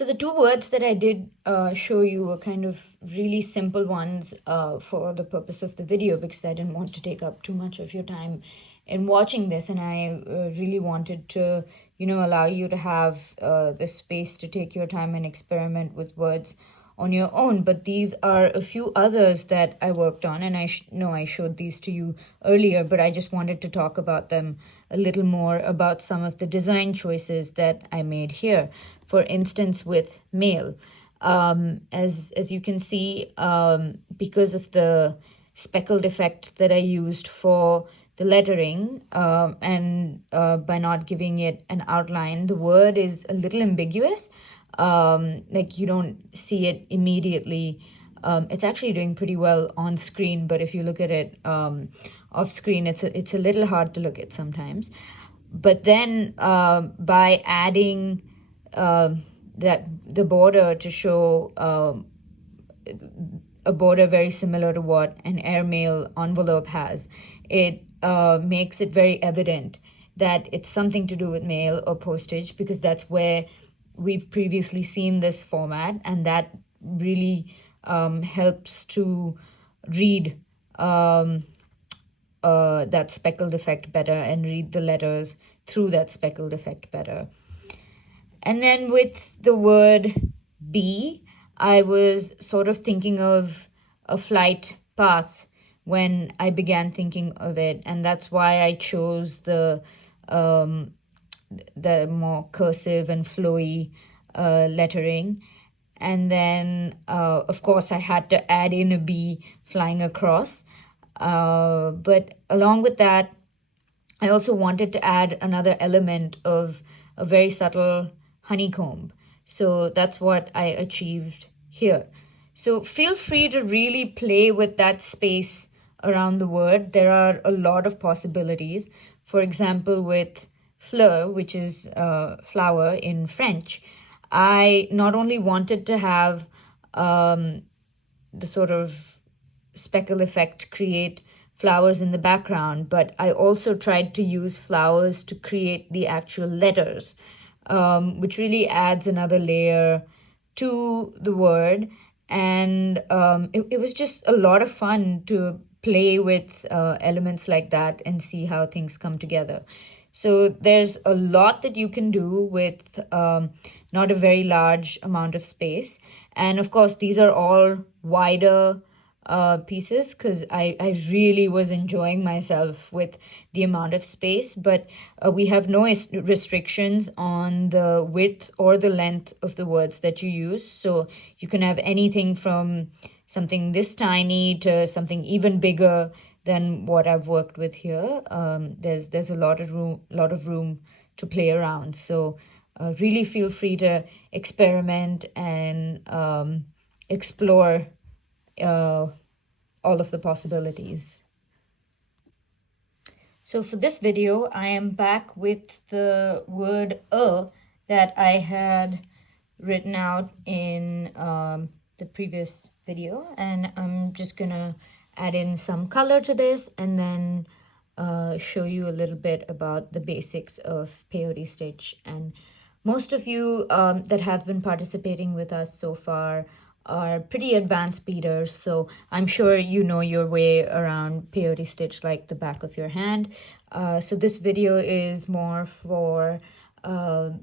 So the two words that I did show you were kind of really simple ones for the purpose of the video, because I didn't want to take up too much of your time in watching this, and I really wanted to, allow you to have the space to take your time and experiment with words on your own. But these are a few others that I worked on, and I know I showed these to you earlier, but I just wanted to talk about them a little more, about some of the design choices that I made here. For instance, with male, as you can see, because of the speckled effect that I used for the lettering, and by not giving it an outline, the word is a little ambiguous. Like you don't see it immediately. It's actually doing pretty well on screen, but if you look at it off screen, it's a little hard to look at sometimes. But then by adding that the border to show a border very similar to what an airmail envelope has, it makes it very evident that it's something to do with mail or postage, because that's where we've previously seen this format, and that really helps to read that speckled effect better and read the letters through that speckled effect better. And then with the word be, I was sort of thinking of a flight path when I began thinking of it, and that's why I chose the more cursive and flowy lettering. And then, of course, I had to add in a bee flying across. But along with that, I also wanted to add another element of a very subtle honeycomb. So that's what I achieved here. So feel free to really play with that space around the word. There are a lot of possibilities. For example, with fleur, which is flower in French, I not only wanted to have the sort of speckle effect create flowers in the background, but I also tried to use flowers to create the actual letters, which really adds another layer to the word. And it was just a lot of fun to play with elements like that and see how things come together. So there's a lot that you can do with not a very large amount of space. And of course, these are all wider pieces, because I really was enjoying myself with the amount of space. But we have no restrictions on the width or the length of the words that you use. So you can have anything from something this tiny to something even bigger than what I've worked with here. There's a lot of room to play around. So really feel free to experiment and explore all of the possibilities. So for this video, I am back with the word that I had written out in the previous video, and I'm just gonna add in some color to this and then show you a little bit about the basics of peyote stitch. And most of you that have been participating with us so far are pretty advanced beaders, so I'm sure you know your way around peyote stitch like the back of your hand. So this video is more for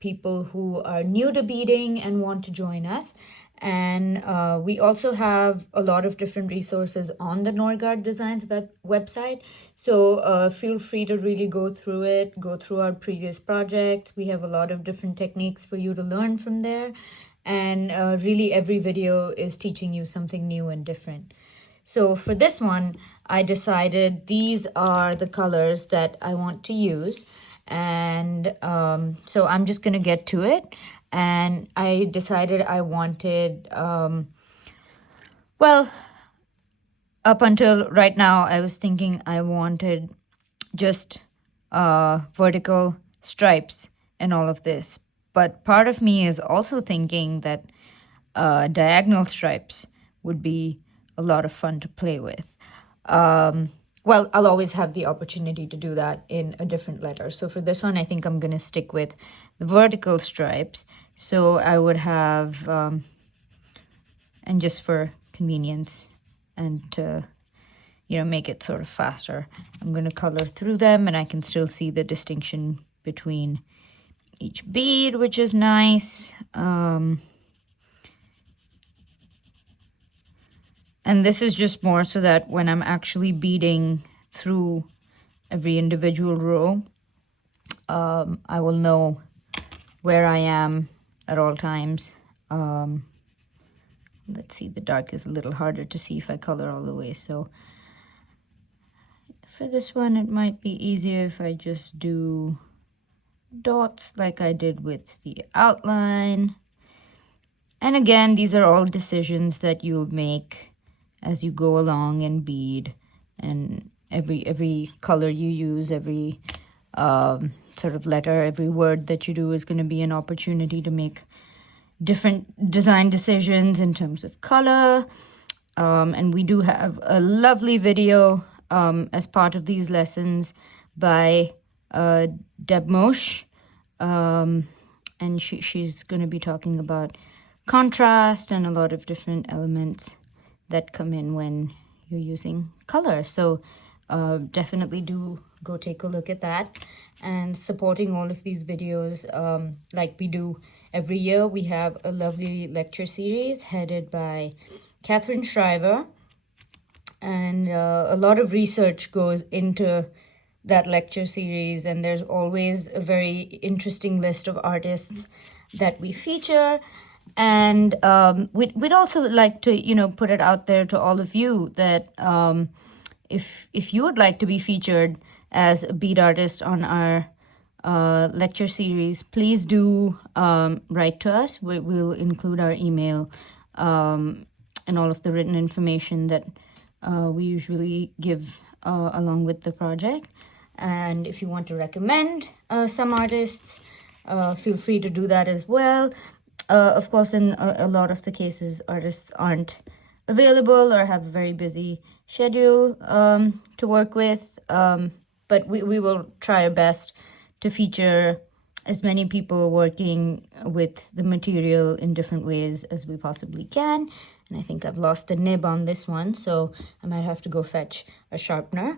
people who are new to beading and want to join us. And we also have a lot of different resources on the Norgard Designs website. So feel free to really go through it, go through our previous projects. We have a lot of different techniques for you to learn from there. And really every video is teaching you something new and different. So for this one, I decided these are the colors that I want to use. And so I'm just going to get to it. And I decided I wanted, well, up until right now, I was thinking I wanted just vertical stripes and all of this. But part of me is also thinking that diagonal stripes would be a lot of fun to play with. Well, I'll always have the opportunity to do that in a different letter. So for this one, I think I'm going to stick with the vertical stripes. So I would have, and just for convenience and to, you know, make it sort of faster, I'm going to color through them, and I can still see the distinction between each bead, which is nice. And this is just more so that when I'm actually beading through every individual row, I will know where I am at all times. Let's see, the dark is a little harder to see if I color all the way. So for this one, it might be easier if I just do dots like I did with the outline. And again, these are all decisions that you'll make as you go along and bead, and every color you use, every sort of letter, every word that you do is going to be an opportunity to make different design decisions in terms of color. And we do have a lovely video as part of these lessons by Deb Moshe, and she's going to be talking about contrast and a lot of different elements that come in when you're using color. So definitely do go take a look at that. And supporting all of these videos, like we do every year, we have a lovely lecture series headed by Catherine Shriver, and a lot of research goes into that lecture series, and there's always a very interesting list of artists that we feature. And we'd also like to, you know, put it out there to all of you that if you would like to be featured as a bead artist on our lecture series, please do write to us. We'll include our email and all of the written information that we usually give along with the project. And if you want to recommend some artists, feel free to do that as well. Of course, in a lot of the cases, artists aren't available or have a very busy schedule to work with. But we will try our best to feature as many people working with the material in different ways as we possibly can. And I think I've lost the nib on this one, so I might have to go fetch a sharpener.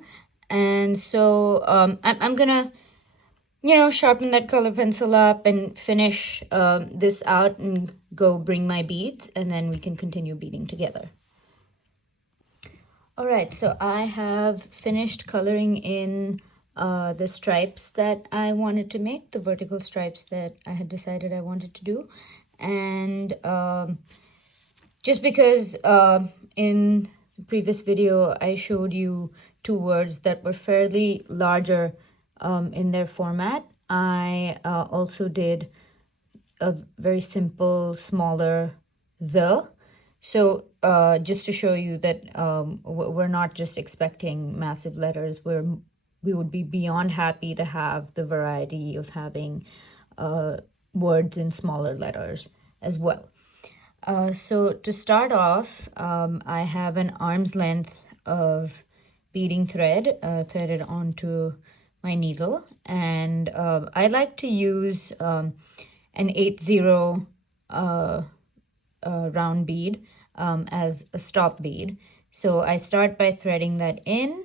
And so I'm gonna, you know, sharpen that color pencil up and finish this out and go bring my beads, and then we can continue beading together. All right, so I have finished coloring in the stripes that I wanted to make, the vertical stripes that I had decided I wanted to do. And just because in the previous video I showed you two words that were fairly larger in their format, I also did a very simple, smaller the. So just to show you that we're not just expecting massive letters, we would be beyond happy to have the variety of having words in smaller letters as well. So to start off, I have an arm's length of beading thread threaded onto my needle, and I like to use an 8/0 round bead as a stop bead. So I start by threading that in.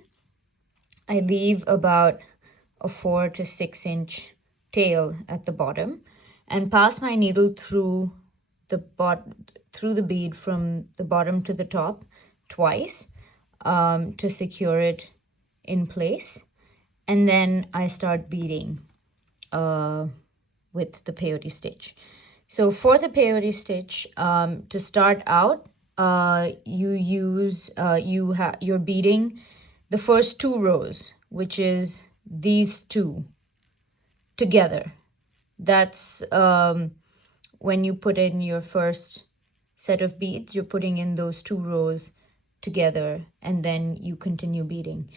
I leave about a 4 to 6 inch tail at the bottom and pass my needle through the bead from the bottom to the top twice to secure it in place. And then I start beading with the peyote stitch. So for the peyote stitch, to start out, you're beading the first two rows, which is these two together. That's when you put in your first set of beads, you're putting in those two rows together, and then you continue beading.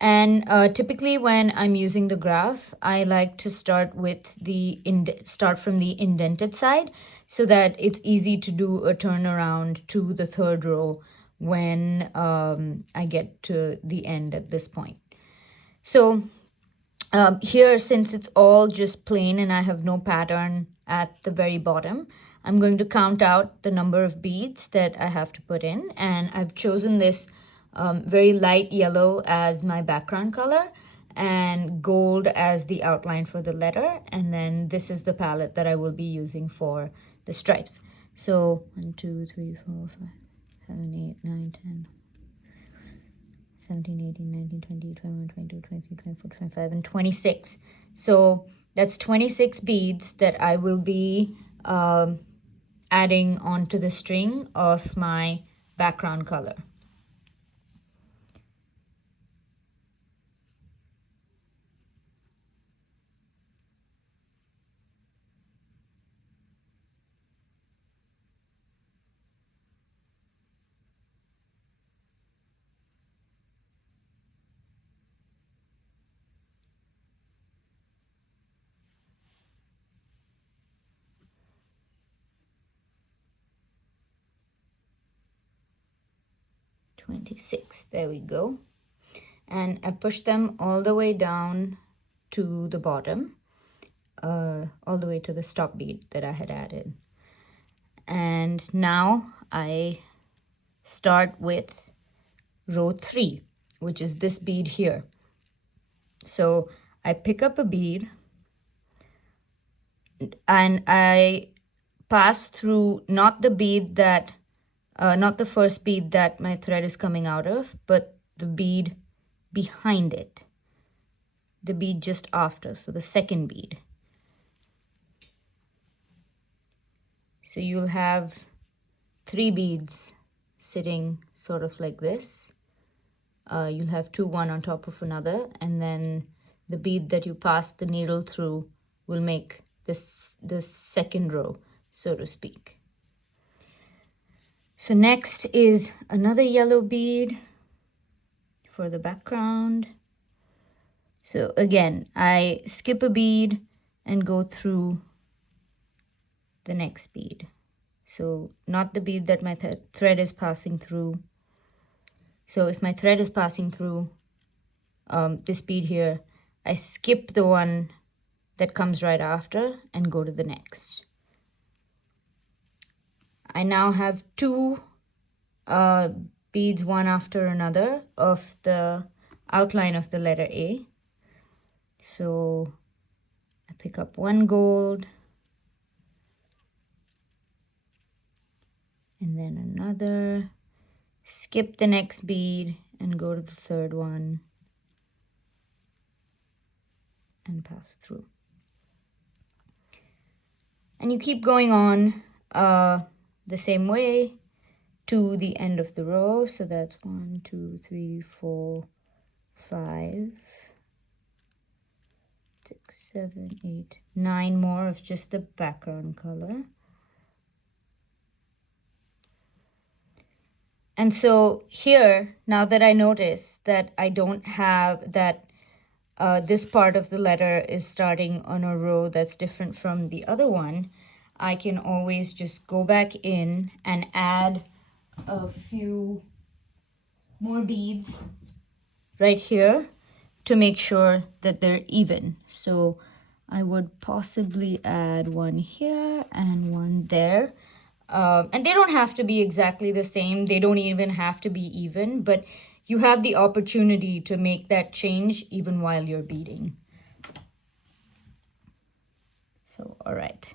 And typically when I'm using the graph, I like to start from the indented side so that it's easy to do a turnaround to the third row when I get to the end at this point. So Here, since it's all just plain and I have no pattern at the very bottom, I'm going to count out the number of beads that I have to put in. And I've chosen this very light yellow as my background color and gold as the outline for the letter. And then this is the palette that I will be using for the stripes. So 1, 2, 3, 4, 5, 7, 8, 9, 10, 17, 18, 19, 20, 21, 22, 23, 24, 25, and 26. So that's 26 beads that I will be adding onto the string of my background color. There we go. And I push them all the way down to the bottom, all the way to the stop bead that I had added. And now I start with row 3, which is this bead here. So I pick up a bead and I pass through not the bead that not the first bead that my thread is coming out of, but the bead behind it, the bead just after, so the second bead. So you'll have 3 beads sitting sort of like this. You'll have 2, one on top of another, and then the bead that you pass the needle through will make this second row, so to speak. So next is another yellow bead for the background. So again, I skip a bead and go through the next bead. So not the bead that my thread is passing through. So if my thread is passing through this bead here, I skip the one that comes right after and go to the next. I now have 2 beads, one after another, of the outline of the letter A. So I pick up 1 gold, and then another, skip the next bead and go to the third one and pass through. And you keep going on the same way to the end of the row. So that's 1, 2, 3, 4, 5, 6, 7, 8, 9 more of just the background color. And so here, now that I notice that I don't have that this part of the letter is starting on a row that's different from the other one, I can always just go back in and add a few more beads right here to make sure that they're even. So I would possibly add 1 here and 1 there. And they don't have to be exactly the same. They don't even have to be even, but you have the opportunity to make that change even while you're beading. So, all right.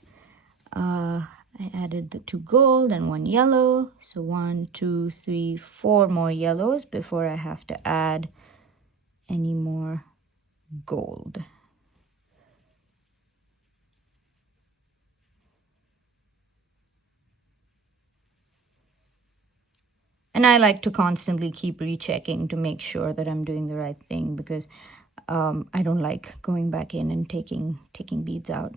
I added the 2 gold and 1 yellow. So 1, 2, 3, 4 more yellows before I have to add any more gold. And I like to constantly keep rechecking to make sure that I'm doing the right thing, because I don't like going back in and taking beads out.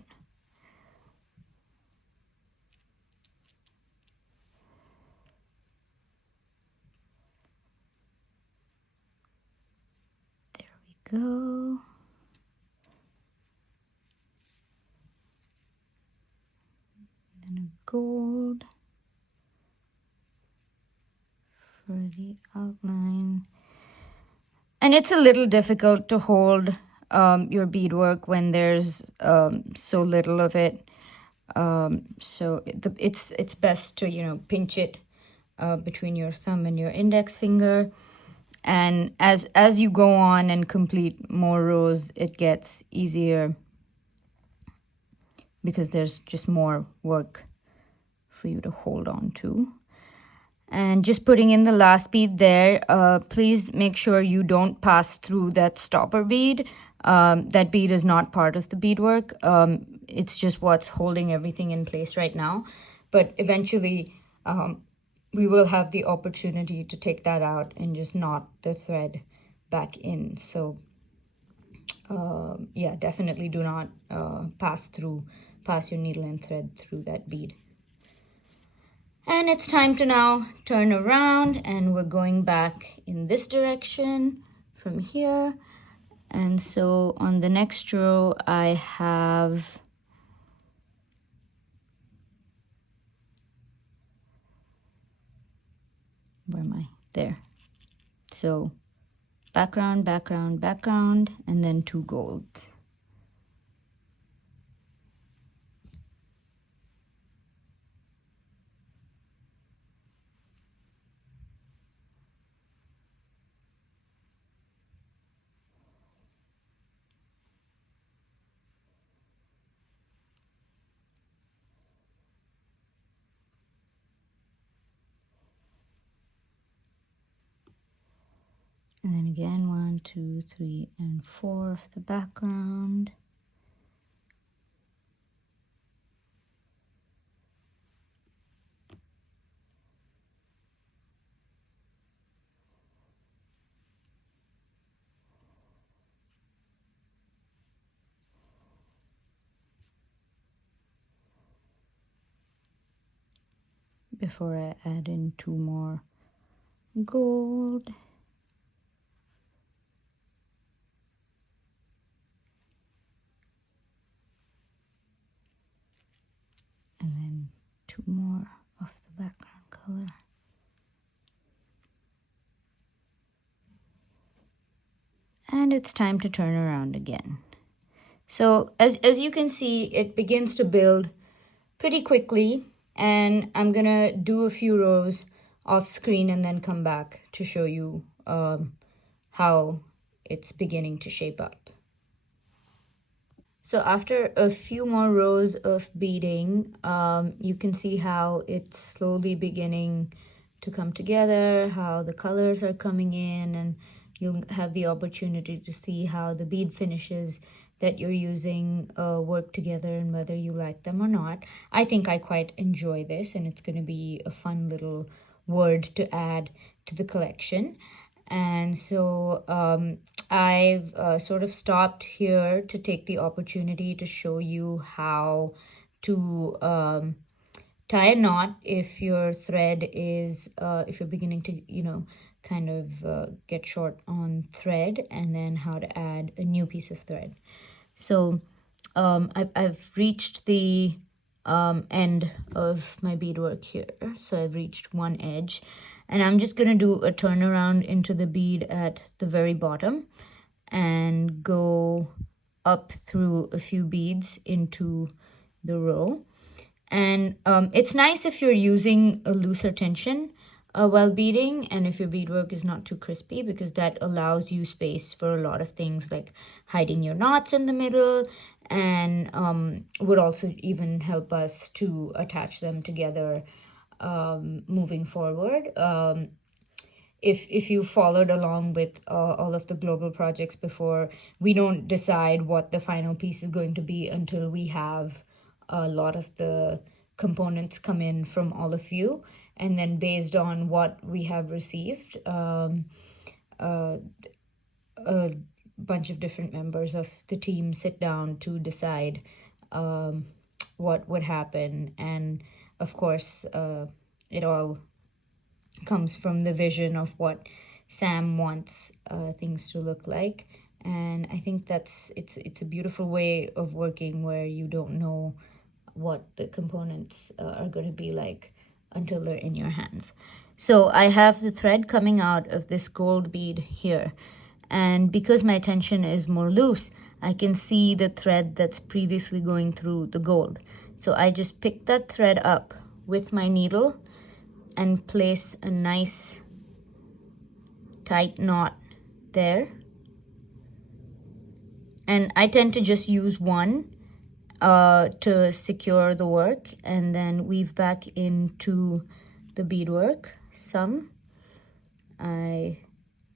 There we go. And then a gold for the outline. And it's a little difficult to hold your beadwork when there's so little of it. So it's best to, you know, pinch it between your thumb and your index finger. And as you go on and complete more rows, it gets easier because there's just more work for you to hold on to. And just putting in the last bead there, please make sure you don't pass through that stopper bead. That bead is not part of the beadwork. It's just what's holding everything in place right now. But eventually, we will have the opportunity to take that out and just knot the thread back in. So yeah, definitely do not pass your needle and thread through that bead. And it's time to now turn around, and we're going back in this direction from here. And so on the next row, I have where am I? There. So background, background, background, and then 2 golds. And then again, 1, 2, 3, and 4 of the background. Before I add in 2 more gold. And then 2 more of the background color. And it's time to turn around again. So as you can see, it begins to build pretty quickly, and I'm gonna do a few rows off screen and then come back to show you how it's beginning to shape up. So after a few more rows of beading, you can see how it's slowly beginning to come together, how the colors are coming in, and you'll have the opportunity to see how the bead finishes that you're using work together and whether you like them or not. I think I quite enjoy this, and it's going to be a fun little word to add to the collection. And so I've sort of stopped here to take the opportunity to show you how to tie a knot if your thread is, if you're beginning to, you know, kind of get short on thread, and then how to add a new piece of thread. So I've reached the end of my beadwork here. So I've reached one edge, and I'm just going to do a turnaround into the bead at the very bottom and go up through a few beads into the row. And it's nice if you're using a looser tension while beading, and if your beadwork is not too crispy, because that allows you space for a lot of things like hiding your knots in the middle, and would also even help us to attach them together moving forward. If you followed along with all of the global projects before, we don't decide what the final piece is going to be until we have a lot of the components come in from all of you, and then based on what we have received, a bunch of different members of the team sit down to decide what would happen. And of course, it all comes from the vision of what Sam wants things to look like. And I think it's a beautiful way of working where you don't know what the components are going to be like until they're in your hands. So I have the thread coming out of this gold bead here, And because my tension is more loose, I can see the thread that's previously going through the gold. So I just pick that thread up with my needle and place a nice tight knot there. And I tend to just use one to secure the work, and then weave back into the beadwork some. I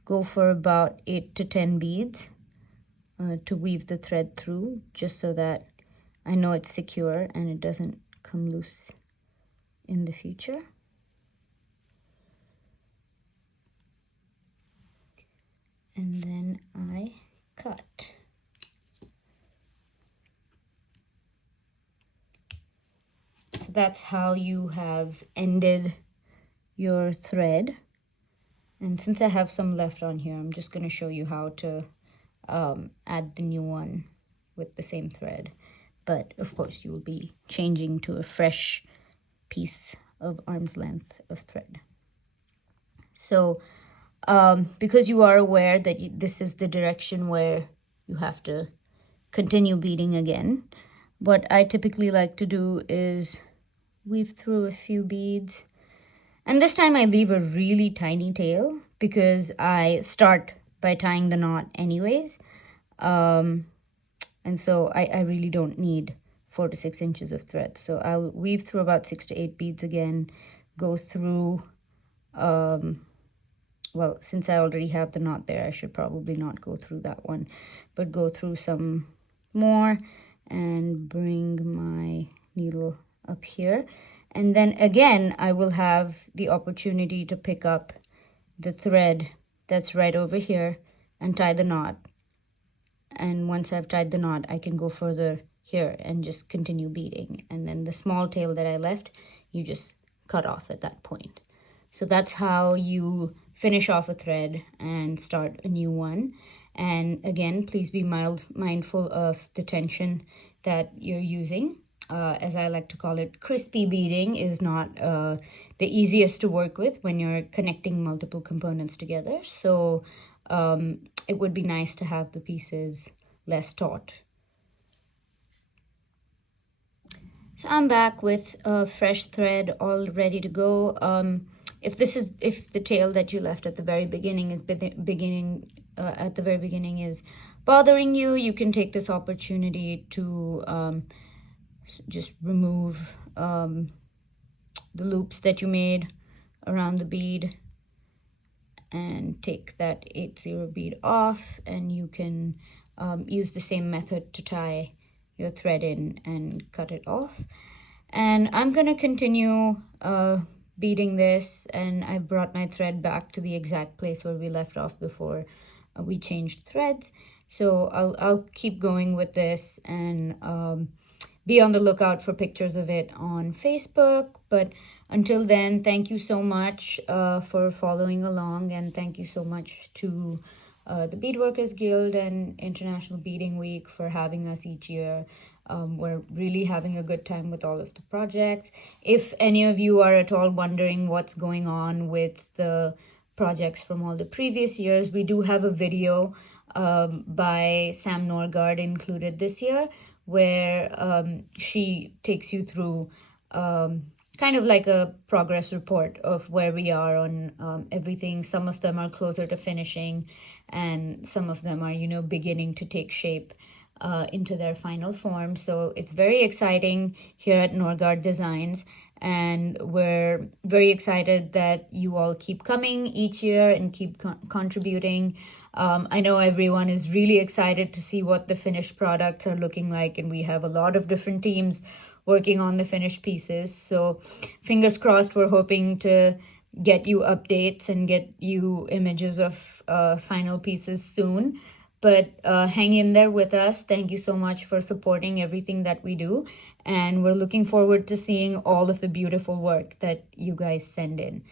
go for about 8 to 10 beads to weave the thread through, just so that I know it's secure and it doesn't come loose in the future. And then I cut. So that's how you have ended your thread. And since I have some left on here, I'm just going to show you how to add the new one with the same thread. But of course, you'll be changing to a fresh piece of arm's length of thread. So because you are aware that this is the direction where you have to continue beading again, what I typically like to do is weave through a few beads. And this time I leave a really tiny tail because I start by tying the knot anyways. And so I really don't need 4 to 6 inches of thread. So I'll weave through about 6 to 8 beads again, go through, well, since I already have the knot there, I should probably not go through that one, but go through some more and bring my needle up here. And then again, I will have the opportunity to pick up the thread that's right over here and tie the knot. And once I've tied the knot, I can go further here and just continue beading. And then the small tail that I left, you just cut off at that point. So that's how you finish off a thread and start a new one. And again, please be mindful of the tension that you're using. As I like to call it, crispy beading is not the easiest to work with when you're connecting multiple components together. So it would be nice to have the pieces less taut. So I'm back with a fresh thread all ready to go. If the tail that you left at the very beginning is bothering you, you can take this opportunity to just remove the loops that you made around the bead and take that 8-0 bead off, and you can use the same method to tie your thread in and cut it off. And I'm going to continue beading this, and I've brought my thread back to the exact place where we left off before we changed threads. So I'll keep going with this, and be on the lookout for pictures of it on Facebook. But until then, thank you so much for following along, and thank you so much to the Beadworkers Guild and International Beading Week for having us each year. We're really having a good time with all of the projects. If any of you are at all wondering what's going on with the projects from all the previous years, we do have a video by Sam Norgard included this year, where she takes you through kind of like a progress report of where we are on everything. Some of them are closer to finishing, and some of them are, beginning to take shape into their final form. So it's very exciting here at Norgard Designs, and we're very excited that you all keep coming each year and keep contributing. I know everyone is really excited to see what the finished products are looking like, and we have a lot of different teams working on the finished pieces. So fingers crossed, we're hoping to get you updates and get you images of final pieces soon. But hang in there with us. Thank you so much for supporting everything that we do. And we're looking forward to seeing all of the beautiful work that you guys send in.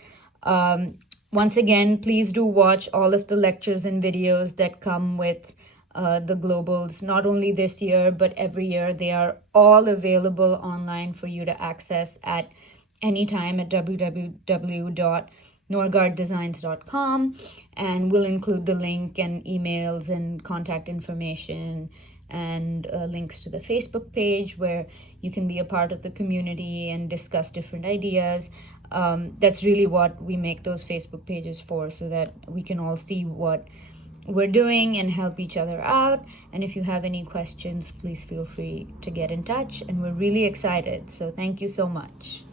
Once again, please do watch all of the lectures and videos that come with the Globals, not only this year, but every year. They are all available online for you to access at any time at www.norgard.com. norgarddesigns.com, and we'll include the link and emails and contact information and links to the Facebook page where you can be a part of the community and discuss different ideas. That's really what we make those Facebook pages for, so that we can all see what we're doing and help each other out. And if you have any questions, please feel free to get in touch. And we're really excited. So thank you so much.